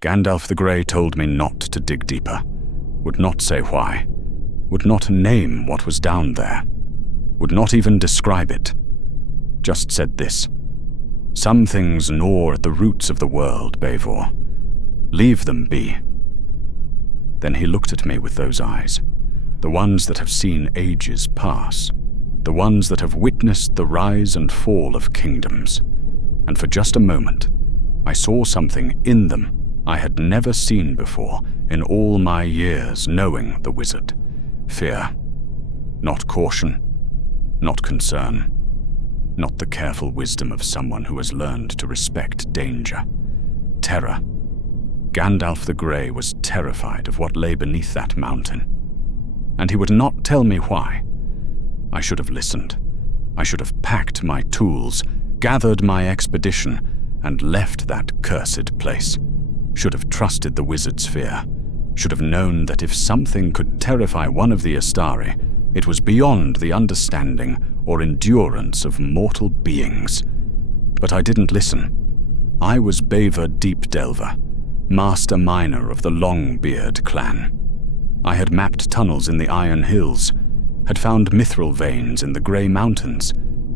Gandalf the Grey told me not to dig deeper, would not say why, would not name what was down there, would not even describe it. Just said this: "Some things gnaw at the roots of the world, Beivor. Leave them be." Then he looked at me with those eyes, the ones that have seen ages pass, the ones that have witnessed the rise and fall of kingdoms, and for just a moment, I saw something in them I had never seen before in all my years knowing the wizard. Fear, not caution, not concern, not the careful wisdom of someone who has learned to respect danger. Terror. Gandalf the Grey was terrified of what lay beneath that mountain, and he would not tell me why. I should have listened. I should have packed my tools, gathered my expedition, and left that cursed place. Should have trusted the wizard's fear. Should have known that if something could terrify one of the Astari, it was beyond the understanding or endurance of mortal beings. But I didn't listen. I was Beivor Deep Delver, master miner of the Longbeard clan. I had mapped tunnels in the Iron Hills, had found mithril veins in the Grey Mountains,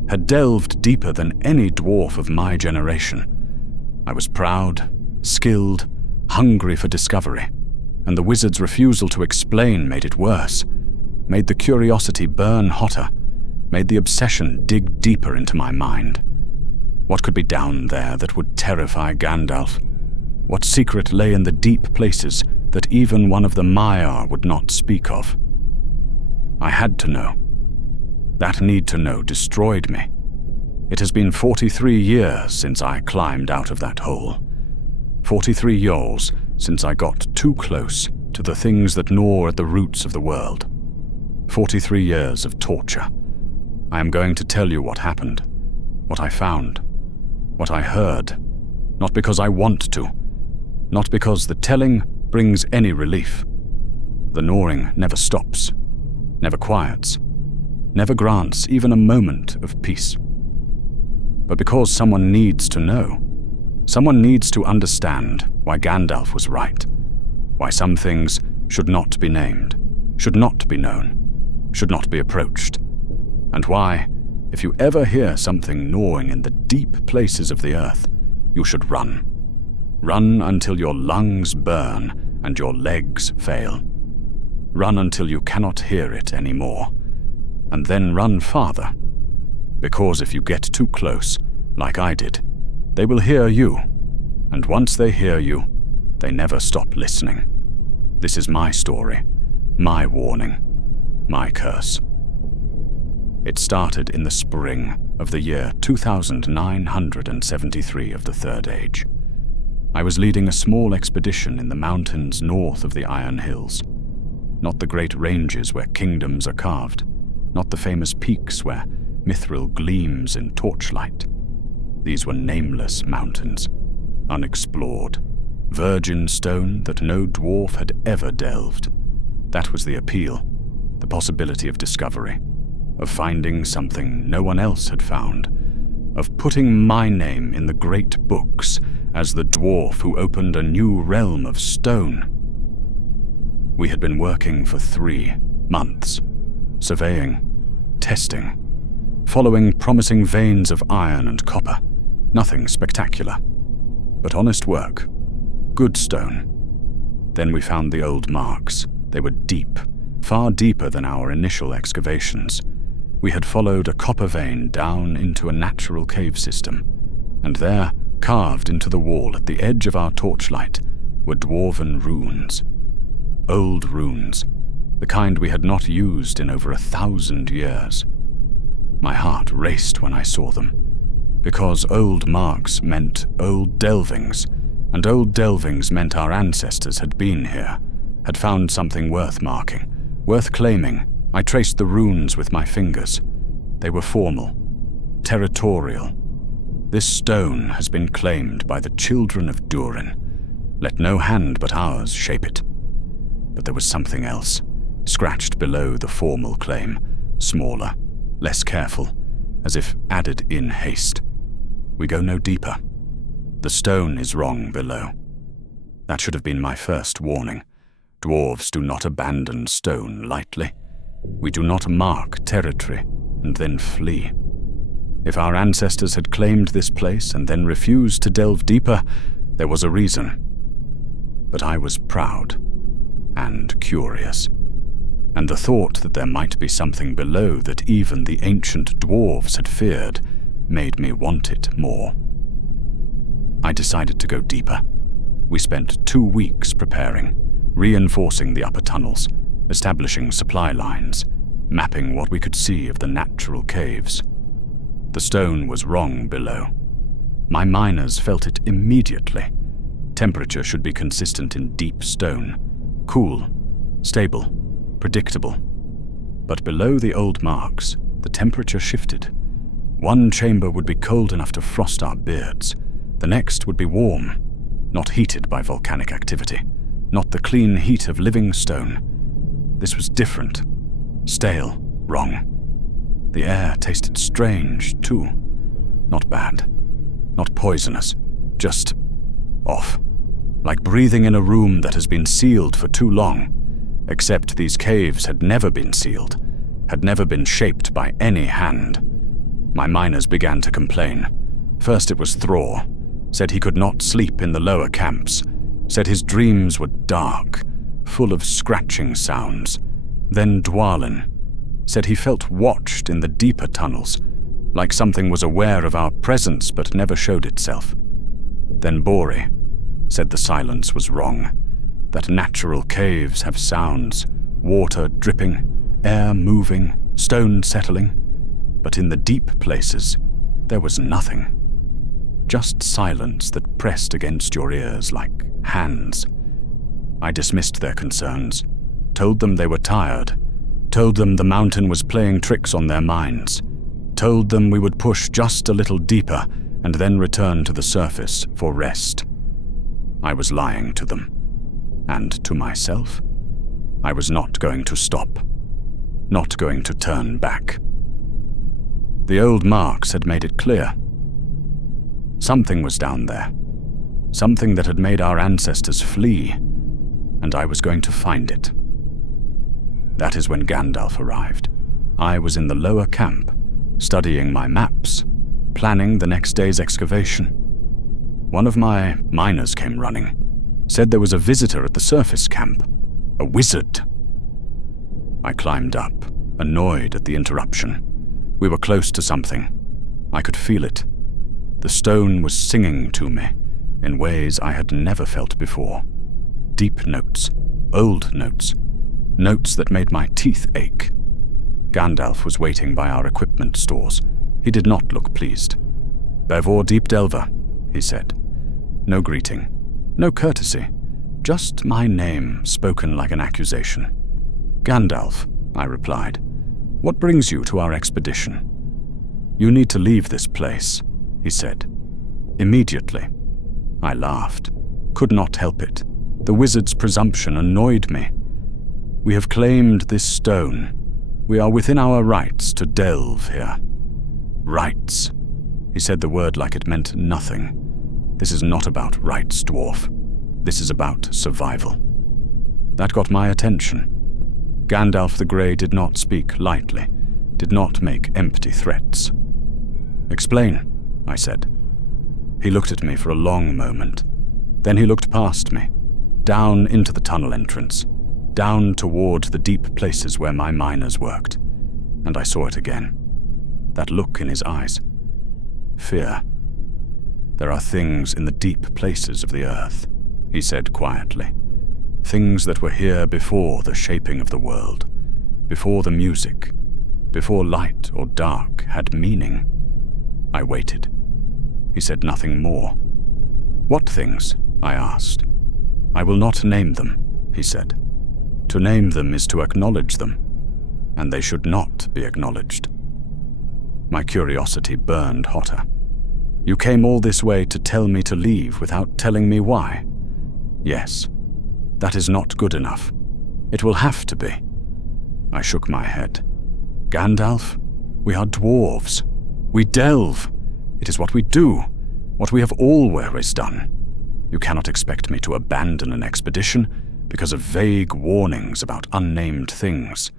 had delved deeper than any dwarf of my generation. I was proud, skilled, hungry for discovery, and the wizard's refusal to explain made it worse, made the curiosity burn hotter, made the obsession dig deeper into my mind. What could be down there that would terrify Gandalf? What secret lay in the deep places that even one of the Maiar would not speak of? I had to know. That need to know destroyed me. It has been 43 years since I climbed out of that hole. 43 years since I got too close to the things that gnaw at the roots of the world. 43 years of torture. I am going to tell you what happened, what I found, what I heard, not because I want to, not because the telling brings any relief. The gnawing never stops, never quiets, never grants even a moment of peace. But because someone needs to know, someone needs to understand why Gandalf was right, why some things should not be named, should not be known, should not be approached, and why, if you ever hear something gnawing in the deep places of the earth, you should run. Run until your lungs burn and your legs fail. Run until you cannot hear it anymore, and then run farther. Because if you get too close, like I did, they will hear you, and once they hear you, they never stop listening. This is my story, my warning, my curse. It started in the spring of the year 2973 of the Third Age. I was leading a small expedition in the mountains north of the Iron Hills. Not the great ranges where kingdoms are carved, not the famous peaks where mithril gleams in torchlight. These were nameless mountains, unexplored, virgin stone that no dwarf had ever delved. That was the appeal, the possibility of discovery, of finding something no one else had found, of putting my name in the great books as the dwarf who opened a new realm of stone. We had been working for 3 months, surveying, testing, following promising veins of iron and copper. Nothing spectacular, but honest work, good stone. Then we found the old marks. They were deep, far deeper than our initial excavations. We had followed a copper vein down into a natural cave system, and there, carved into the wall at the edge of our torchlight, were dwarven runes. Old runes, the kind we had not used in over 1,000 years. My heart raced when I saw them, because old marks meant old delvings, and old delvings meant our ancestors had been here, had found something worth marking, worth claiming. I traced the runes with my fingers. They were formal, territorial. This stone has been claimed by the children of Durin. Let no hand but ours shape it. But there was something else, scratched below the formal claim, smaller, less careful, as if added in haste. We go no deeper. The stone is wrong below. That should have been my first warning. Dwarves do not abandon stone lightly. We do not mark territory and then flee. If our ancestors had claimed this place and then refused to delve deeper, there was a reason. But I was proud and curious, and the thought that there might be something below that even the ancient dwarves had feared made me want it more. I decided to go deeper. We spent 2 weeks preparing, reinforcing the upper tunnels, establishing supply lines, mapping what we could see of the natural caves. The stone was wrong below. My miners felt it immediately. Temperature should be consistent in deep stone, cool, stable, predictable. But below the old marks, the temperature shifted. One chamber would be cold enough to frost our beards. The next would be warm, not heated by volcanic activity, not the clean heat of living stone. This was different, stale, wrong. The air tasted strange, too. Not bad, not poisonous, just off. Like breathing in a room that has been sealed for too long, except these caves had never been sealed, had never been shaped by any hand. My miners began to complain. First it was Thror, said he could not sleep in the lower camps, said his dreams were dark, full of scratching sounds. Then Dwalin said he felt watched in the deeper tunnels, like something was aware of our presence but never showed itself. Then Bori said the silence was wrong, that natural caves have sounds, water dripping, air moving, stone settling, but in the deep places there was nothing. Just silence that pressed against your ears like hands. I dismissed their concerns, told them they were tired, told them the mountain was playing tricks on their minds, told them we would push just a little deeper and then return to the surface for rest. I was lying to them, and to myself. I was not going to stop, not going to turn back. The old marks had made it clear. Something was down there, something that had made our ancestors flee, and I was going to find it. That is when Gandalf arrived. I was in the lower camp, studying my maps, planning the next day's excavation. One of my miners came running, said there was a visitor at the surface camp, a wizard. I climbed up, annoyed at the interruption. We were close to something. I could feel it. The stone was singing to me in ways I had never felt before. Deep notes, old notes, notes that made my teeth ache. Gandalf was waiting by our equipment stores. He did not look pleased. "Bevor Deep Delver," he said. No greeting, no courtesy, just my name spoken like an accusation. "Gandalf," I replied. "What brings you to our expedition?" "You need to leave this place," he said. "Immediately." I laughed, could not help it. The wizard's presumption annoyed me. "We have claimed this stone. We are within our rights to delve here." "Rights." He said the word like it meant nothing. "This is not about rights, dwarf. This is about survival." That got my attention. Gandalf the Grey did not speak lightly, did not make empty threats. "Explain," I said. He looked at me for a long moment. Then he looked past me, down into the tunnel entrance, down toward the deep places where my miners worked, and I saw it again. That look in his eyes. Fear. "There are things in the deep places of the earth," he said quietly. "Things that were here before the shaping of the world, before the music, before light or dark had meaning." I waited. He said nothing more. "What things?" I asked. "I will not name them," he said. "To name them is to acknowledge them, and they should not be acknowledged." My curiosity burned hotter. "You came all this way to tell me to leave without telling me why?" "Yes. That is not good enough. It will have to be." I shook my head. "Gandalf, we are dwarves. We delve. It is what we do, what we have always done. You cannot expect me to abandon an expedition because of vague warnings about unnamed things."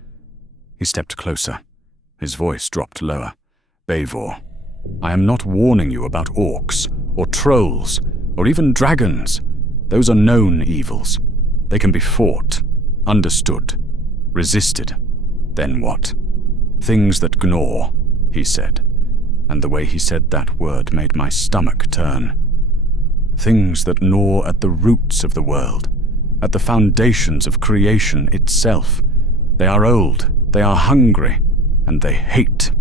He stepped closer. His voice dropped lower. "Beivor, I am not warning you about orcs, or trolls, or even dragons. Those are known evils. They can be fought, understood, resisted. Then what? Things that gnaw," he said, and the way he said that word made my stomach turn. Things that gnaw at the roots of the world, at the foundations of creation itself. They are old, they are hungry, and they hate.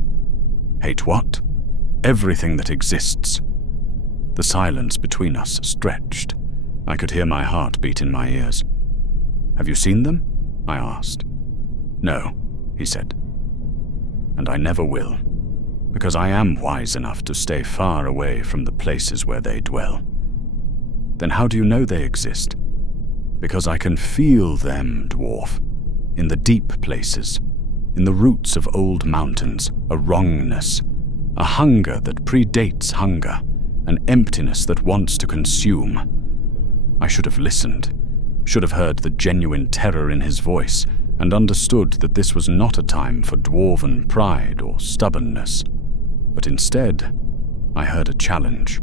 Hate what? Everything that exists. The silence between us stretched. I could hear my heart beat in my ears. "Have you seen them?" I asked. "No," he said. "And I never will, because I am wise enough to stay far away from the places where they dwell." "Then how do you know they exist?" "Because I can feel them, dwarf, in the deep places, in the roots of old mountains, a wrongness, a hunger that predates hunger, an emptiness that wants to consume." I should have listened, should have heard the genuine terror in his voice, and understood that this was not a time for dwarven pride or stubbornness. But instead, I heard a challenge,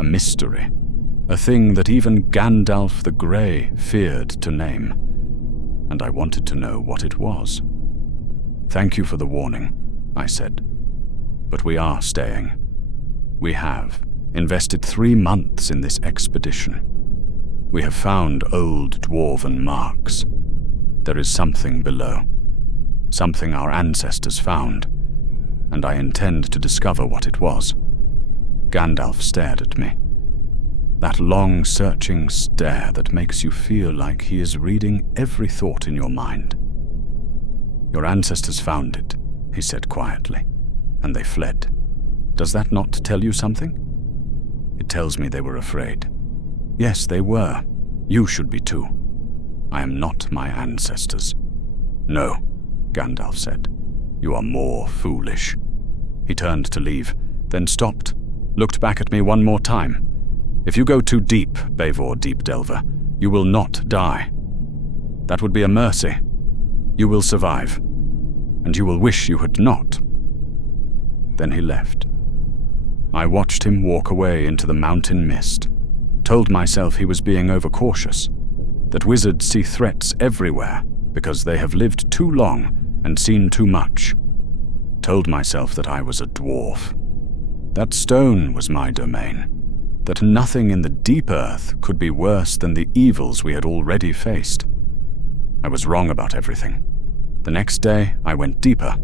a mystery, a thing that even Gandalf the Grey feared to name, and I wanted to know what it was. "Thank you for the warning," I said, "but we are staying. We have invested 3 months in this expedition. We have found old dwarven marks. There is something below, something our ancestors found, and I intend to discover what it was." Gandalf stared at me. That long, searching stare that makes you feel like he is reading every thought in your mind. "Your ancestors found it," he said quietly, "and they fled. Does that not tell you something?" "It tells me they were afraid." "Yes, they were. You should be too. I am not my ancestors." "No," Gandalf said. "You are more foolish." He turned to leave, then stopped, looked back at me one more time. "If you go too deep, Beivor Deep Delver, you will not die. That would be a mercy. You will survive, and you will wish you had not." Then he left. I watched him walk away into the mountain mist, told myself he was being overcautious, that wizards see threats everywhere because they have lived too long and seen too much. Told myself that I was a dwarf. That stone was my domain, that nothing in the deep earth could be worse than the evils we had already faced. I was wrong about everything. The next day, I went deeper.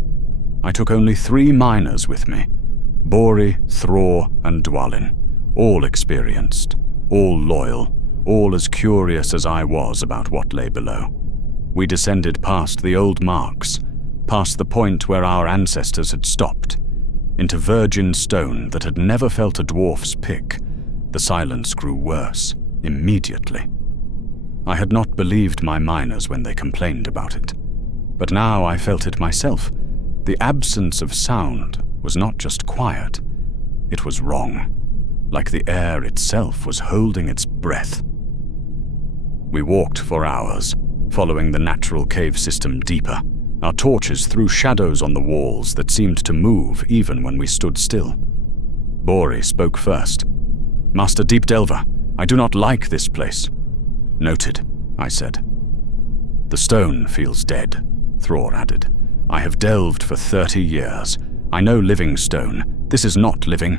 I took only 3 miners with me, Bori, Thror, and Dwalin, all experienced, all loyal, all as curious as I was about what lay below. We descended past the old marks, past the point where our ancestors had stopped, into virgin stone that had never felt a dwarf's pick. The silence grew worse, immediately. I had not believed my miners when they complained about it, but now I felt it myself. The absence of sound was not just quiet, it was wrong, like the air itself was holding its breath. We walked for hours, following the natural cave system deeper. Our torches threw shadows on the walls that seemed to move even when we stood still. Bori spoke first. "Master Deep Delver, I do not like this place." "Noted," I said. "The stone feels dead," Thror added. "I have delved for 30 years. I know living stone. This is not living."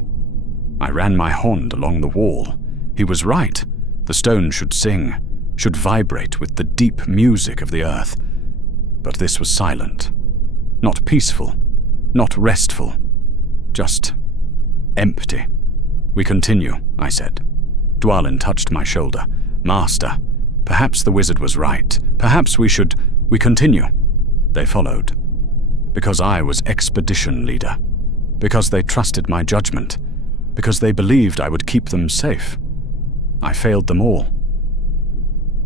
I ran my hand along the wall. He was right. The stone should sing, should vibrate with the deep music of the earth. But this was silent. Not peaceful, not restful. Just empty. "We continue," I said. Dwalin touched my shoulder. "Master, perhaps the wizard was right. Perhaps we continue." They followed. Because I was expedition leader. Because they trusted my judgment. Because they believed I would keep them safe. I failed them all.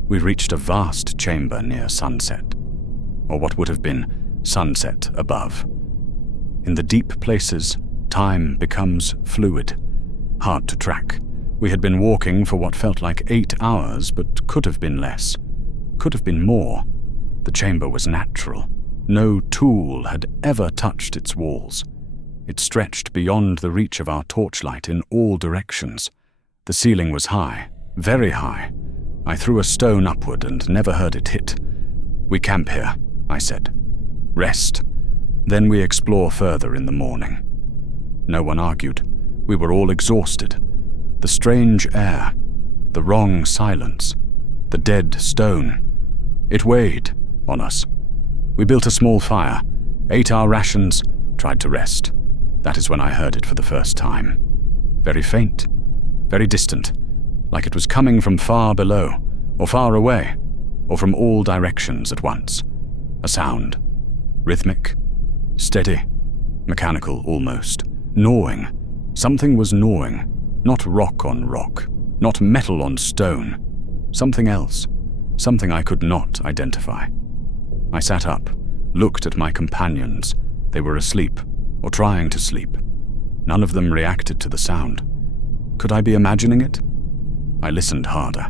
We reached a vast chamber near sunset, or what would have been sunset above. In the deep places, time becomes fluid, hard to track. We had been walking for what felt like 8 hours, but could have been less. Could have been more. The chamber was natural. No tool had ever touched its walls. It stretched beyond the reach of our torchlight in all directions. The ceiling was high, very high. I threw a stone upward and never heard it hit. "We camp here," I said. "Rest. Then we explore further in the morning." No one argued. We were all exhausted. The strange air, the wrong silence, the dead stone. It weighed on us. We built a small fire, ate our rations, tried to rest. That is when I heard it for the first time. Very faint, very distant, like it was coming from far below, or far away, or from all directions at once. A sound. Rhythmic, steady, mechanical almost. Gnawing. Something was gnawing. Not rock on rock, not metal on stone. Something else. Something I could not identify. I sat up, looked at my companions. They were asleep, or trying to sleep. None of them reacted to the sound. Could I be imagining it? I listened harder,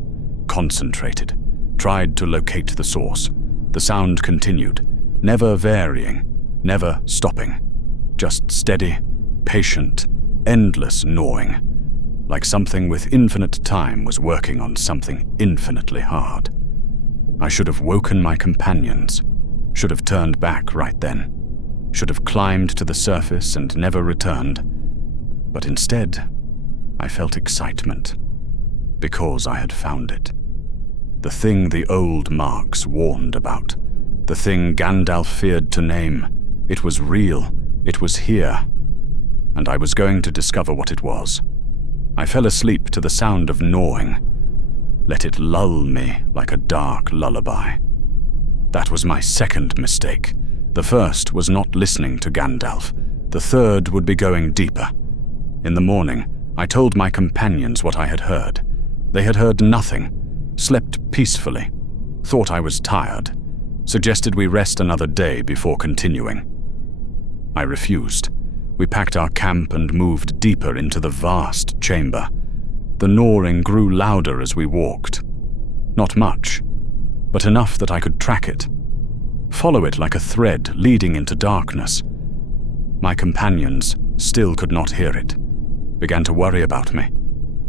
concentrated, tried to locate the source. The sound continued, never varying, never stopping. Just steady, patient, endless gnawing. Like something with infinite time was working on something infinitely hard. I should have woken my companions, should have turned back right then, should have climbed to the surface and never returned. But instead, I felt excitement, because I had found it. The thing the old marks warned about, the thing Gandalf feared to name. It was real, it was here, and I was going to discover what it was. I fell asleep to the sound of gnawing. Let it lull me like a dark lullaby. That was my second mistake. The first was not listening to Gandalf. The third would be going deeper. In the morning, I told my companions what I had heard. They had heard nothing, slept peacefully, thought I was tired, suggested we rest another day before continuing. I refused. We packed our camp and moved deeper into the vast chamber. The gnawing grew louder as we walked. Not much, but enough that I could track it, follow it like a thread leading into darkness. My companions still could not hear it, began to worry about me.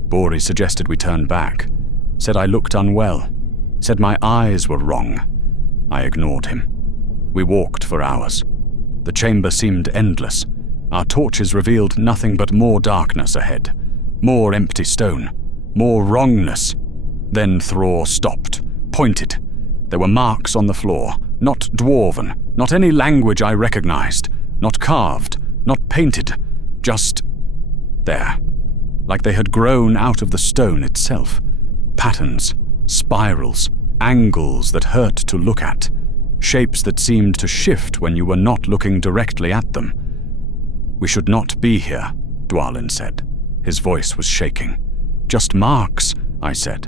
Bori suggested we turn back, said I looked unwell, said my eyes were wrong. I ignored him. We walked for hours. The chamber seemed endless. Our torches revealed nothing but more darkness ahead, more empty stone, more wrongness. Then Thror stopped, pointed. There were marks on the floor, not dwarven, not any language I recognized, not carved, not painted, just there, like they had grown out of the stone itself. Patterns, spirals, angles that hurt to look at, shapes that seemed to shift when you were not looking directly at them. "We should not be here," Dwalin said. His voice was shaking. "Just marks," I said.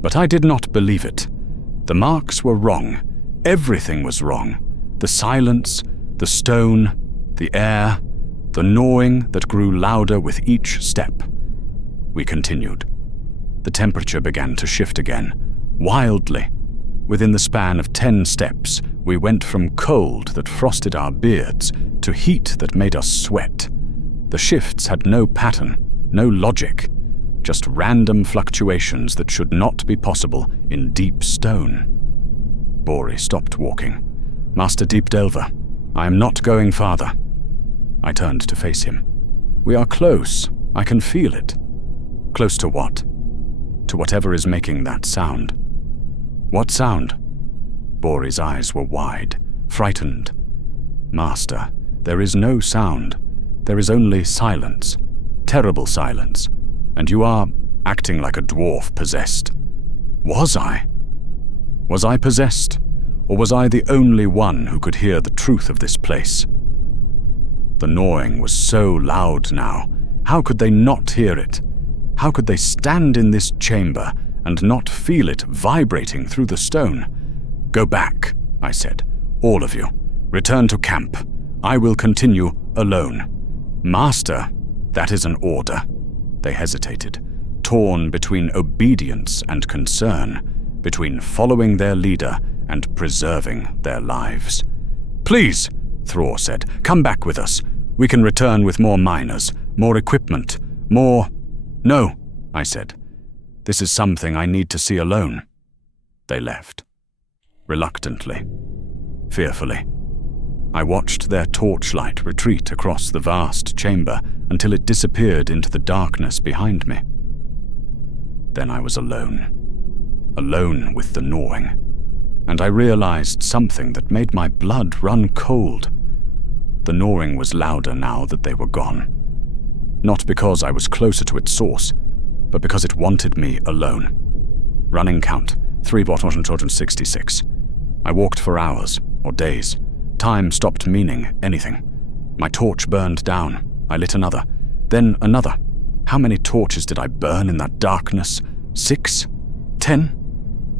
But I did not believe it. The marks were wrong. Everything was wrong. The silence, the stone, the air, the gnawing that grew louder with each step. We continued. The temperature began to shift again, wildly. Within the span of 10 steps, we went from cold that frosted our beards to heat that made us sweat. The shifts had no pattern, no logic, just random fluctuations that should not be possible in deep stone. Bori stopped walking. "Master Deep Delver, I am not going farther." I turned to face him. "We are close. I can feel it." "Close to what?" "To whatever is making that sound." "What sound?" Bori's eyes were wide, frightened. "Master, there is no sound. There is only silence. Terrible silence. And you are acting like a dwarf possessed." Was I? Was I possessed? Or was I the only one who could hear the truth of this place? The gnawing was so loud now. How could they not hear it? How could they stand in this chamber and not feel it vibrating through the stone? "Go back," I said. "All of you. Return to camp. I will continue alone." "Master, that is an order." They hesitated. torn between obedience and concern, between following their leader and preserving their lives. "Please," Thror said, "come back with us. We can return with more miners, more equipment, more—" "No," I said. "This is something I need to see alone." They left. Reluctantly. Fearfully. I watched their torchlight retreat across the vast chamber until it disappeared into the darkness behind me. Then I was alone. Alone with the gnawing. And I realized something that made my blood run cold. The gnawing was louder now that they were gone. Not because I was closer to its source, but because it wanted me alone. Running count, 3,166. I walked for hours, or days. Time stopped meaning anything. My torch burned down. I lit another. Then another. How many torches did I burn in that darkness? 6? 10?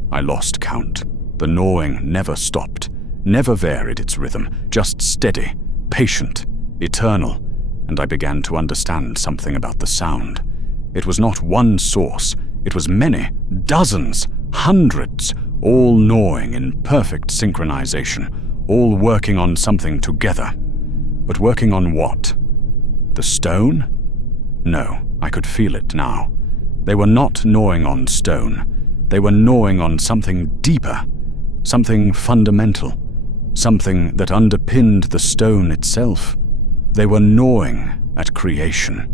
I lost count. The gnawing never stopped, never varied its rhythm, just steady, patient, eternal, and I began to understand something about the sound. It was not one source, it was many, dozens, hundreds, all gnawing in perfect synchronization, all working on something together. But working on what? The stone? No, I could feel it now. They were not gnawing on stone. They were gnawing on something deeper, something fundamental, something that underpinned the stone itself. They were gnawing at creation,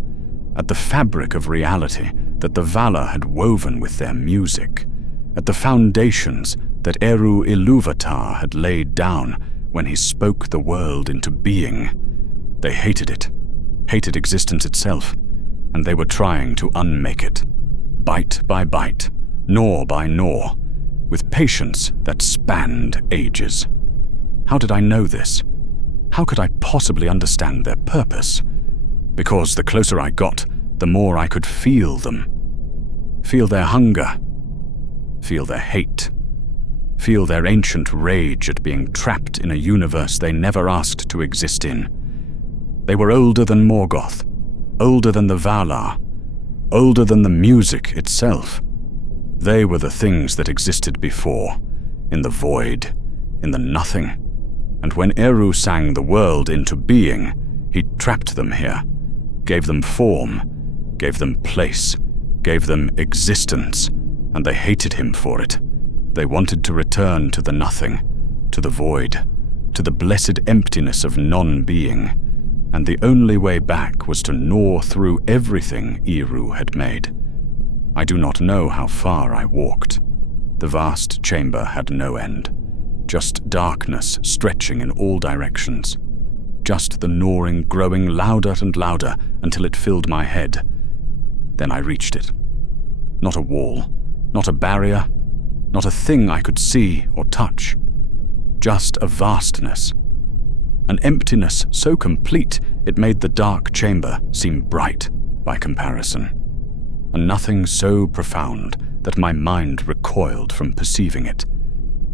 at the fabric of reality that the Valar had woven with their music, at the foundations that Eru Ilúvatar had laid down when he spoke the world into being. They hated it, hated existence itself, and they were trying to unmake it, bite by bite, gnaw by gnaw, with patience that spanned ages. How did I know this? How could I possibly understand their purpose? Because the closer I got, the more I could feel them. Feel their hunger. Feel their hate. Feel their ancient rage at being trapped in a universe they never asked to exist in. They were older than Morgoth, older than the Valar, older than the music itself. They were the things that existed before, in the void, in the nothing. And when Eru sang the world into being, he trapped them here, gave them form, gave them place, gave them existence, and they hated him for it. They wanted to return to the nothing, to the void, to the blessed emptiness of non-being, and the only way back was to gnaw through everything Eru had made. I do not know how far I walked. The vast chamber had no end, just darkness stretching in all directions, just the gnawing growing louder and louder until it filled my head. Then I reached it. Not a wall, not a barrier, not a thing I could see or touch. Just a vastness. An emptiness so complete it made the dark chamber seem bright by comparison. A nothing so profound that my mind recoiled from perceiving it.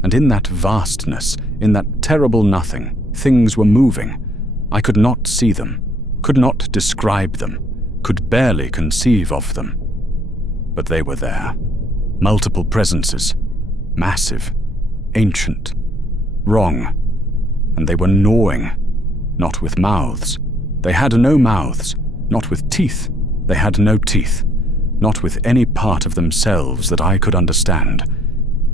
And in that vastness, in that terrible nothing, things were moving. I could not see them, could not describe them, could barely conceive of them. But they were there. Multiple presences. Massive. Ancient. Wrong. And they were gnawing. Not with mouths. They had no mouths. Not with teeth. They had no teeth. Not with any part of themselves that I could understand.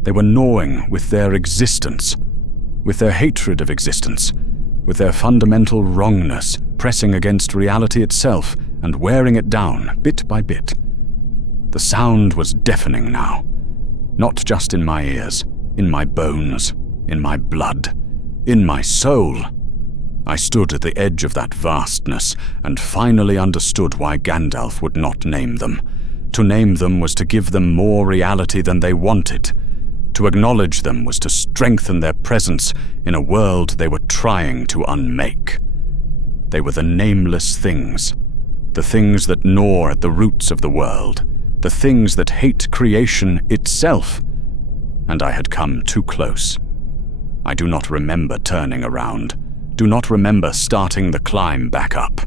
They were gnawing with their existence, with their hatred of existence, with their fundamental wrongness pressing against reality itself and wearing it down bit by bit. The sound was deafening now, not just in my ears, in my bones, in my blood, in my soul. I stood at the edge of that vastness and finally understood why Gandalf would not name them. To name them was to give them more reality than they wanted. To acknowledge them was to strengthen their presence in a world they were trying to unmake. They were the nameless things, the things that gnaw at the roots of the world, the things that hate creation itself. And I had come too close. I do not remember turning around, do not remember starting the climb back up.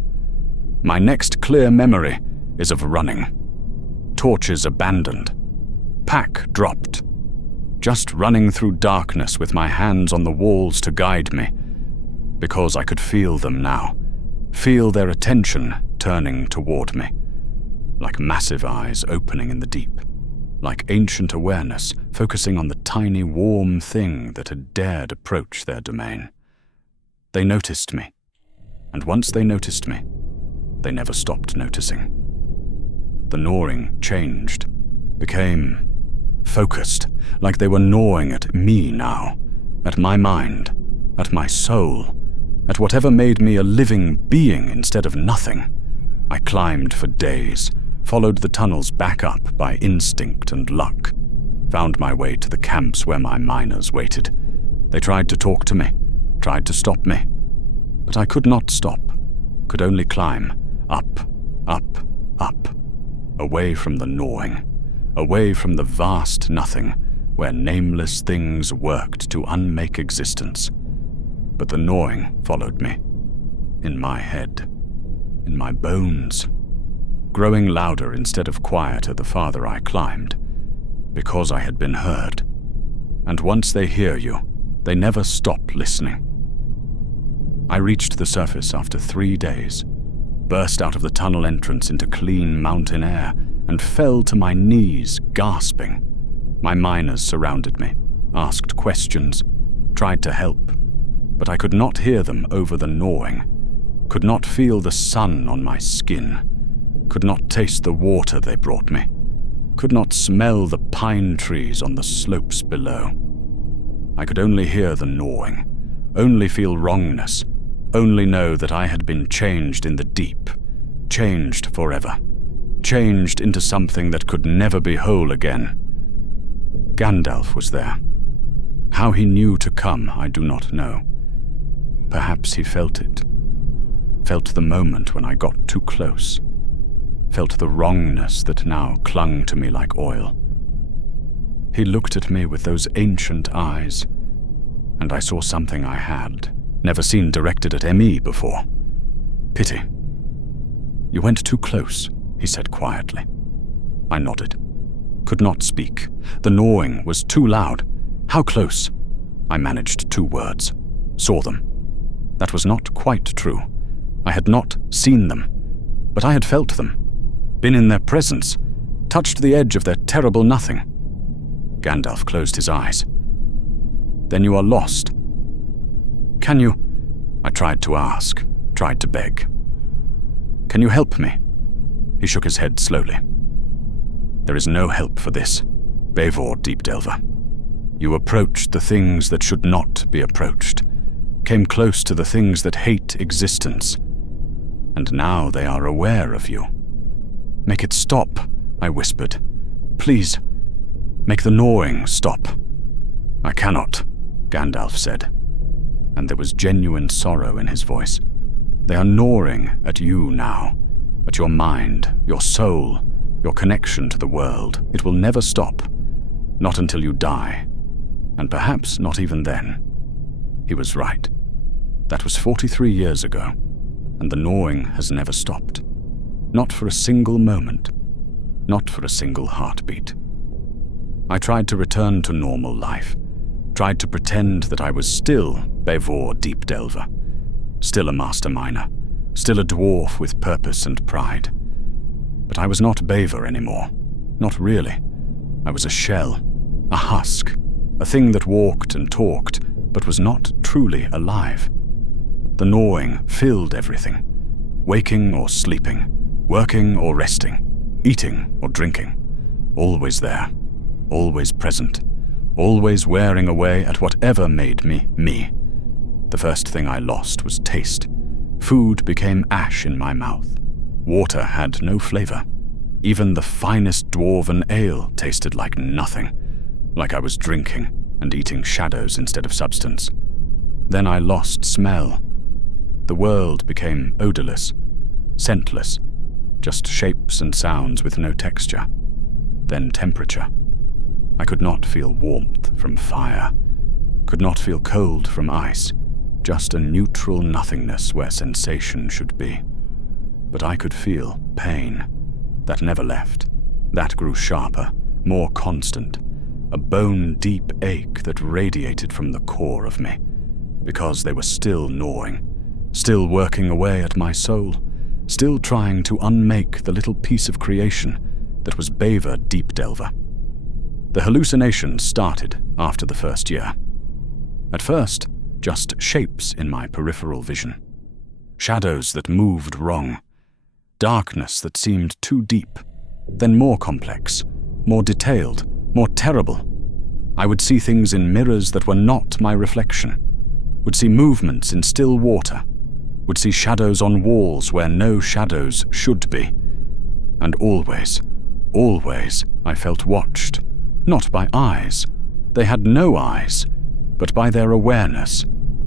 My next clear memory is of running. torches abandoned. Pack dropped. Just running through darkness with my hands on the walls to guide me, because I could feel them now, feel their attention turning toward me, like massive eyes opening in the deep, like ancient awareness focusing on the tiny warm thing that had dared approach their domain. They noticed me, and once they noticed me, they never stopped noticing. The gnawing changed, became focused, like they were gnawing at me now, at my mind, at my soul, at whatever made me a living being instead of nothing. I climbed for days, followed the tunnels back up by instinct and luck, found my way to the camps where my miners waited. They tried to talk to me, tried to stop me, but I could not stop, could only climb, up, up, up, away from the gnawing, away from the vast nothing where nameless things worked to unmake existence. But the gnawing followed me, in my head, in my bones, growing louder instead of quieter the farther I climbed, because I had been heard. And once they hear you, they never stop listening. I reached the surface after 3 days, burst out of the tunnel entrance into clean mountain air, and fell to my knees, gasping. My miners surrounded me, asked questions, tried to help, but I could not hear them over the gnawing, could not feel the sun on my skin, could not taste the water they brought me, could not smell the pine trees on the slopes below. I could only hear the gnawing, only feel wrongness, only know that I had been changed in the deep, changed forever, changed into something that could never be whole again. Gandalf was there. How he knew to come, I do not know. Perhaps he felt it. Felt the moment when I got too close. Felt the wrongness that now clung to me like oil. He looked at me with those ancient eyes, and I saw something I had never seen directed at me before. Pity. You went too close, he said quietly. I nodded. Could not speak. The gnawing was too loud. How close? I managed 2 words. Saw them. That was not quite true. I had not seen them, but I had felt them, been in their presence, touched the edge of their terrible nothing. Gandalf closed his eyes. Then you are lost. Can you? I tried to ask, tried to beg. Can you help me? He shook his head slowly. There is no help for this, Beivor Deep Delver. You approached the things that should not be approached, came close to the things that hate existence, and now they are aware of you. Make it stop, I whispered. Please, make the gnawing stop. I cannot, Gandalf said, and there was genuine sorrow in his voice. They are gnawing at you now, at your mind, your soul, your connection to the world. It will never stop, not until you die, and perhaps not even then. He was right. That was 43 years ago, and the gnawing has never stopped. Not for a single moment, not for a single heartbeat. I tried to return to normal life, tried to pretend that I was still Beivor Deep Delver, still a master miner, still a dwarf with purpose and pride. But I was not Beivor anymore, not really. I was a shell, a husk, a thing that walked and talked, but was not truly alive. The gnawing filled everything, waking or sleeping, working or resting, eating or drinking, always there, always present, always wearing away at whatever made me me. The first thing I lost was taste. Food became ash in my mouth. Water had no flavor. Even the finest dwarven ale tasted like nothing, like I was drinking and eating shadows instead of substance. Then I lost smell. The world became odorless, scentless, just shapes and sounds with no texture. Then temperature. I could not feel warmth from fire, could not feel cold from ice, just a neutral nothingness where sensation should be. But I could feel pain that never left, That grew sharper, more constant, a bone-deep ache that radiated from the core of me, because they were still gnawing, still working away at my soul, still trying to unmake the little piece of creation that was Baver Deep Delver. The hallucinations started after the first year. At first, just shapes in my peripheral vision. Shadows that moved wrong. Darkness that seemed too deep. Then more complex, more detailed, more terrible. I would see things in mirrors that were not my reflection. Would see movements in still water. Would see shadows on walls where no shadows should be. And always, always, I felt watched. Not by eyes. They had no eyes, but by their awareness,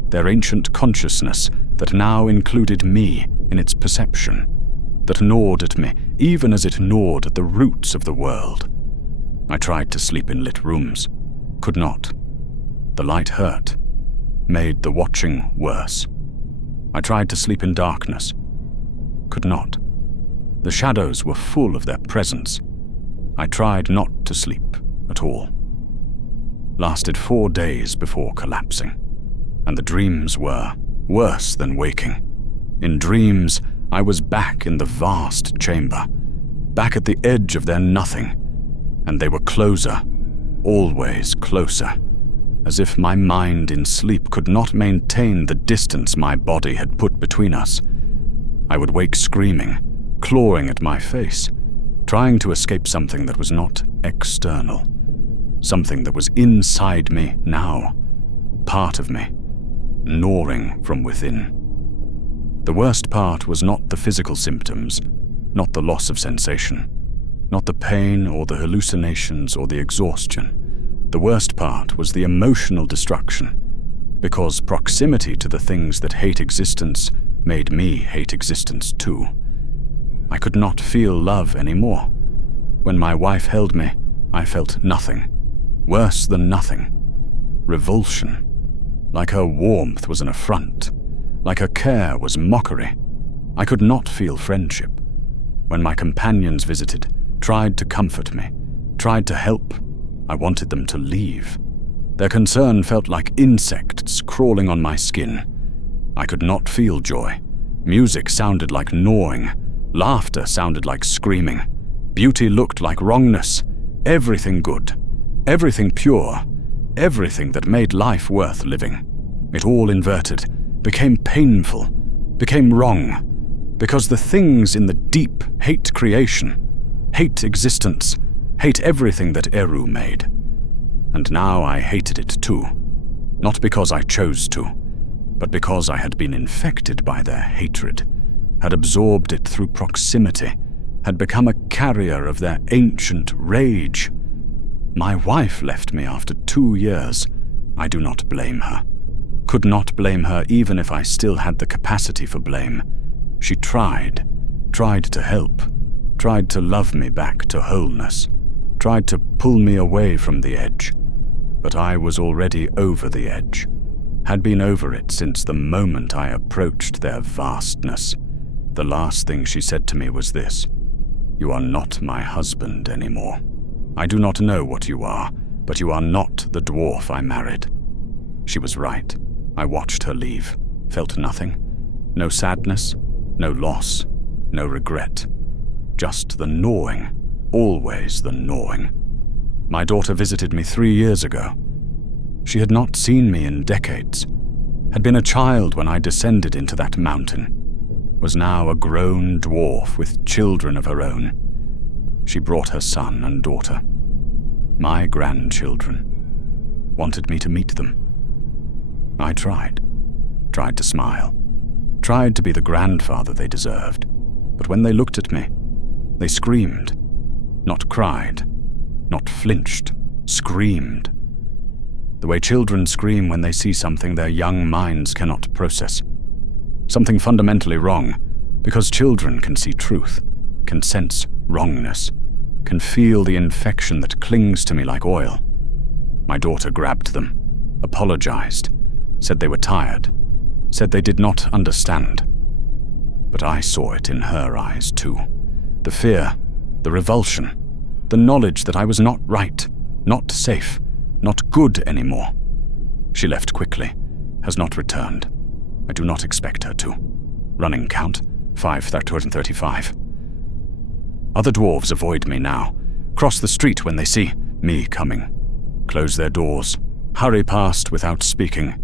their ancient consciousness that now included me in its perception, that gnawed at me even as it gnawed at the roots of the world. I tried to sleep in lit rooms. Could not. The light hurt, made the watching worse. I tried to sleep in darkness. Could not. The shadows were full of their presence. I tried not to sleep at all. Lasted 4 days before collapsing, and the dreams were worse than waking. In dreams, I was back in the vast chamber, back at the edge of their nothing, and they were closer, always closer, as if my mind in sleep could not maintain the distance my body had put between us. I would wake screaming, clawing at my face, trying to escape something that was not external, something that was inside me now, part of me, gnawing from within. The worst part was not the physical symptoms, not the loss of sensation, not the pain or the hallucinations or the exhaustion. The worst part was the emotional destruction, because proximity to the things that hate existence made me hate existence too. I could not feel love anymore. When my wife held me, I felt nothing. Worse than nothing. Revulsion. Like her warmth was an affront. Like her care was mockery. I could not feel friendship. When my companions visited, tried to comfort me, tried to help, I wanted them to leave. Their concern felt like insects crawling on my skin. I could not feel joy. Music sounded like gnawing. Laughter sounded like screaming. Beauty looked like wrongness. Everything good. Everything pure. Everything that made life worth living. It all inverted, became painful, became wrong, because the things in the deep hate creation, hate existence, hate everything that Eru made. And now I hated it too, not because I chose to, but because I had been infected by their hatred, had absorbed it through proximity, had become a carrier of their ancient rage. My wife left me after 2 years. I do not blame her. Could not blame her even if I still had the capacity for blame. She tried to help, tried to love me back to wholeness, tried to pull me away from the edge. But I was already over the edge, had been over it since the moment I approached their vastness. The last thing she said to me was this: "You are not my husband anymore. I do not know what you are, but you are not the dwarf I married." She was right. I watched her leave, felt nothing. No sadness, no loss, no regret. Just the gnawing, always the gnawing. My daughter visited me 3 years ago. She had not seen me in decades, had been a child when I descended into that mountain, was now a grown dwarf with children of her own. She brought her son and daughter, my grandchildren, wanted me to meet them. I tried to smile, tried to be the grandfather they deserved, but when they looked at me, they screamed, not cried, not flinched, screamed. The way children scream when they see something their young minds cannot process. Something fundamentally wrong, because children can see truth, can sense wrongness, can feel the infection that clings to me like oil. My daughter grabbed them, apologized, said they were tired, said they did not understand. But I saw it in her eyes too. The fear, the revulsion, the knowledge that I was not right, not safe, not good anymore. She left quickly, has not returned. I do not expect her to. Running count, 535. Other dwarves avoid me now, cross the street when they see me coming, close their doors, hurry past without speaking.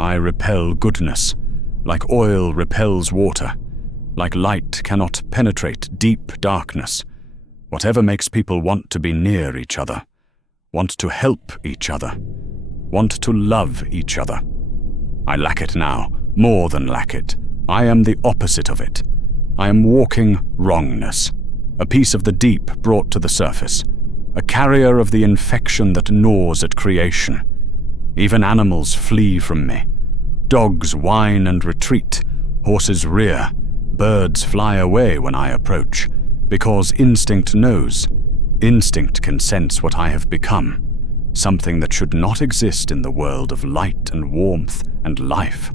I repel goodness, like oil repels water, like light cannot penetrate deep darkness. Whatever makes people want to be near each other, want to help each other, want to love each other. I lack it now, more than lack it. I am the opposite of it. I am walking wrongness, a piece of the deep brought to the surface, a carrier of the infection that gnaws at creation. Even animals flee from me. Dogs whine and retreat, horses rear, birds fly away when I approach, because instinct knows. Instinct can sense what I have become, something that should not exist in the world of light and warmth and life.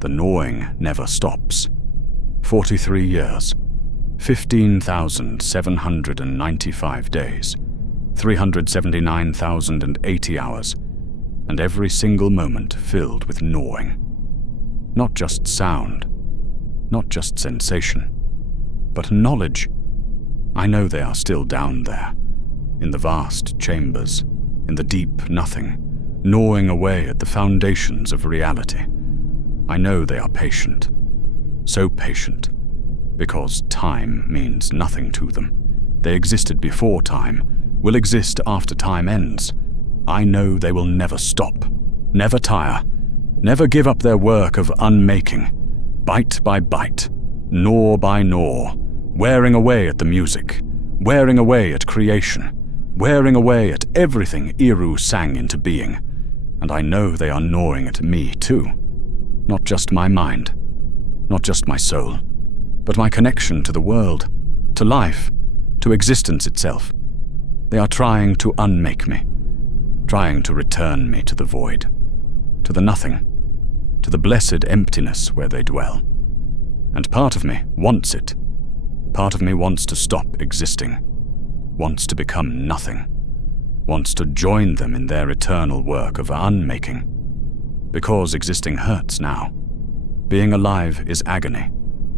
The gnawing never stops. 43 years, 15,795 days, 379,080 hours, and every single moment filled with gnawing. Not just sound, not just sensation, but knowledge. I know they are still down there, in the vast chambers, in the deep nothing, gnawing away at the foundations of reality. I know they are patient, so patient, because time means nothing to them. They existed before time, will exist after time ends. I know they will never stop, never tire, never give up their work of unmaking, bite by bite, gnaw by gnaw, wearing away at the music, wearing away at creation, wearing away at everything Eru sang into being. And I know they are gnawing at me too. Not just my mind, not just my soul, but my connection to the world, to life, to existence itself. They are trying to unmake me, trying to return me to the void, to the nothing, to the blessed emptiness where they dwell. And part of me wants it. Part of me wants to stop existing, wants to become nothing, wants to join them in their eternal work of unmaking. Because existing hurts now. Being alive is agony.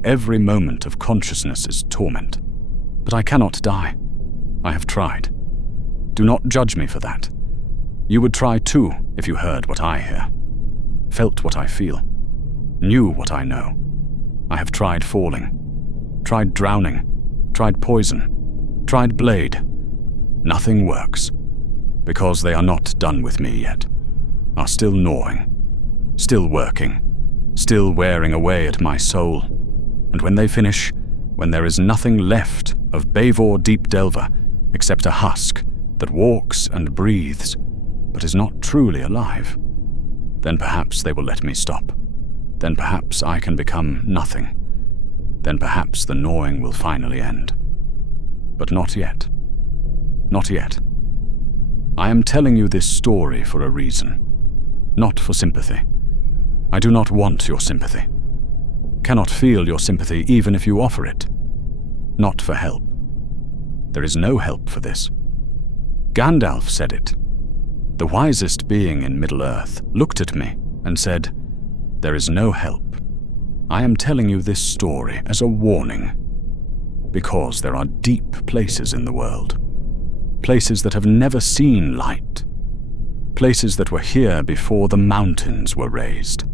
Every moment of consciousness is torment. But I cannot die. I have tried. Do not judge me for that. You would try too if you heard what I hear, felt what I feel, knew what I know. I have tried falling, tried drowning, tried poison, tried blade. Nothing works, because they are not done with me yet, are still gnawing, still working, still wearing away at my soul. And when they finish, when there is nothing left of Bavor Deep Delver except a husk that walks and breathes, but is not truly alive, then perhaps they will let me stop. Then perhaps I can become nothing. Then perhaps the gnawing will finally end. But not yet. Not yet. I am telling you this story for a reason, not for sympathy. I do not want your sympathy. Cannot feel your sympathy even if you offer it. Not for help. There is no help for this. Gandalf said it. The wisest being in Middle-earth looked at me and said, "There is no help. I am telling you this story as a warning, because there are deep places in the world, places that have never seen light, places that were here before the mountains were raised,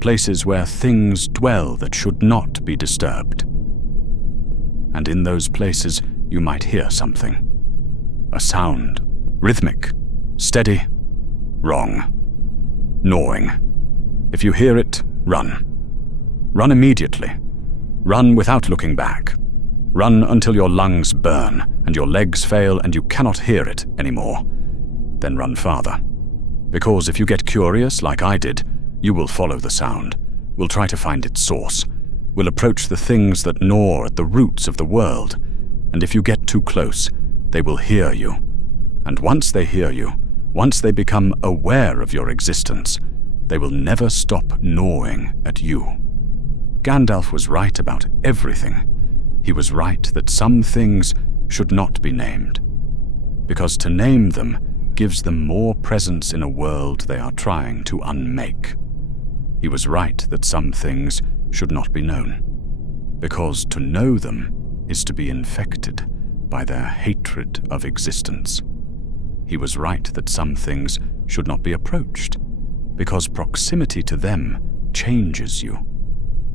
places where things dwell that should not be disturbed. And in those places you might hear something, a sound, rhythmic, steady, wrong, gnawing. If you hear it, run. Run immediately. Run without looking back. Run until your lungs burn and your legs fail and you cannot hear it anymore. Then run farther. Because if you get curious like I did, you will follow the sound, will try to find its source, will approach the things that gnaw at the roots of the world, and if you get too close, they will hear you. And once they hear you, once they become aware of your existence, they will never stop gnawing at you. Gandalf was right about everything. He was right that some things should not be named, because to name them gives them more presence in a world they are trying to unmake. He was right that some things should not be known, because to know them is to be infected by their hatred of existence. He was right that some things should not be approached, because proximity to them changes you,